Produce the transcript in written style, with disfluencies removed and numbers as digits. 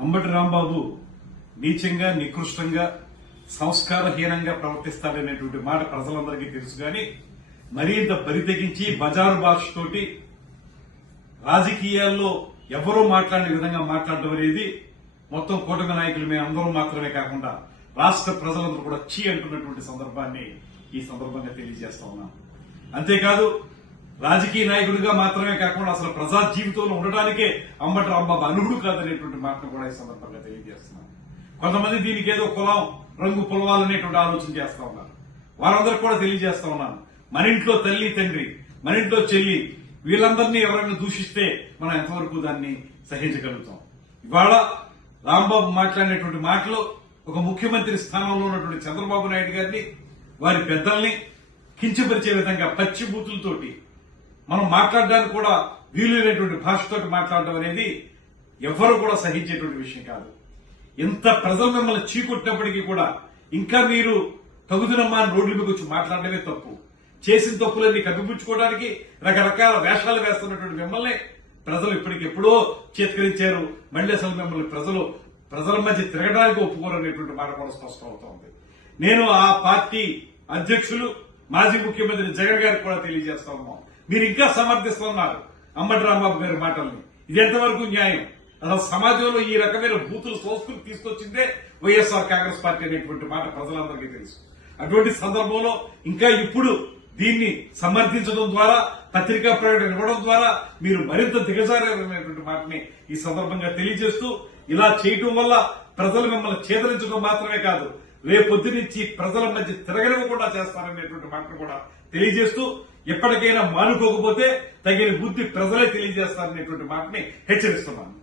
అంబటి రాంబాబు నీచంగా నికృష్టంగా సంస్కారహీనంగా ప్రవర్తిస్తాడనేటువంటి మాట ప్రజలందరికీ తెలుసు కానీ మరింత బరితెగించి బజారు భాషతోటి రాజకీయాల్లో ఎవరూ మాట్లాడే విధంగా మాట్లాడడం అనేది మొత్తం కూటమి నాయకులు మేము అందరూ మాత్రమే కాకుండా రాష్ట్ర ప్రజలందరూ కూడా చీ అంటున్నటువంటి సందర్భాన్ని ఈ సందర్భంగా తెలియజేస్తా ఉన్నాం. అంతేకాదు రాజకీయ నాయకుడిగా మాత్రమే కాకుండా అసలు ప్రజా జీవితంలో ఉండడానికే అంబటి రాంబాబు అర్హుడు కాదనేటువంటి మాటను కూడా ఈ సందర్భంగా తెలియజేస్తున్నాం. కొంతమంది దీనికి ఏదో కులం రంగు పొలవాలనేటువంటి ఆలోచన చేస్తా ఉన్నారు. వారందరూ కూడా తెలియజేస్తా ఉన్నాను, మన ఇంట్లో తల్లి తండ్రి, మన ఇంట్లో చెల్లి, వీళ్ళందరినీ ఎవరైనా దూషిస్తే మనం ఎంతవరకు దాన్ని సహించగలుగుతాం. ఇవాళ రాంబాబు మాట్లాడినటువంటి మాటలు ఒక ముఖ్యమంత్రి స్థానంలో ఉన్నటువంటి చంద్రబాబు నాయుడు గారిని, వారి పెద్దల్ని కించపరిచే విధంగా పచ్చి బూతులతోటి మనం మాట్లాడడానికి కూడా వీలులేనటువంటి భాషతోటి మాట్లాడడం అనేది ఎవరు కూడా సహించేటువంటి విషయం కాదు. ఇంత ప్రజలు మిమ్మల్ని చీకొట్టినప్పటికీ కూడా ఇంకా మీరు తగుదనమ్మా అని రోడ్ల మీద వచ్చి మాట్లాడడమే తప్పు. చేసిన తప్పులన్నీ కప్పిపుచ్చుకోవడానికి రకరకాల వేషాలు వేస్తున్నటువంటి మిమ్మల్ని ప్రజలు ఇప్పటికెప్పుడో చేత్కరించారు. మళ్లీ అసలు మిమ్మల్ని ప్రజల మధ్య తిరగడానికి ఒప్పుకోరనేటువంటి మాట కూడా స్పష్టం అవుతోంది. నేను ఆ పార్టీ అధ్యక్షులు మాజీ ముఖ్యమంత్రి జగన్ గారికి కూడా తెలియజేస్తా ఉన్నాం, మీరు ఇంకా సమర్థిస్తున్నారు అంబటి రాంబాబు గారి మాటల్ని. ఇది ఎంతవరకు న్యాయం? అసలు సమాజంలో ఈ రకమైన బూతులు సంస్కృతి తీసుకొచ్చిందే వైఎస్ఆర్ కాంగ్రెస్ పార్టీ అనేటువంటి మాట ప్రజలందరికీ తెలుసు. అటువంటి సందర్భంలో ఇంకా ఇప్పుడు దీన్ని సమర్థించడం ద్వారా, పత్రికా ప్రకటన ఇవ్వడం ద్వారా మీరు మరింత దిగజారనేటువంటి మాటని ఈ సందర్భంగా తెలియజేస్తూ, ఇలా చేయటం వల్ల ప్రజలు మిమ్మల్ని చేదరించడం మాత్రమే కాదు, రేపొద్దు నుంచి ప్రజల మధ్య తిరగనివ్వకుండా చేస్తారనేటువంటి మాటను కూడా తెలియజేస్తూ, ఎప్పటికైనా మానుకోకపోతే తగిన బుద్ధి ప్రజలే తెలియజేస్తారనేటువంటి మాటని హెచ్చరిస్తున్నాను.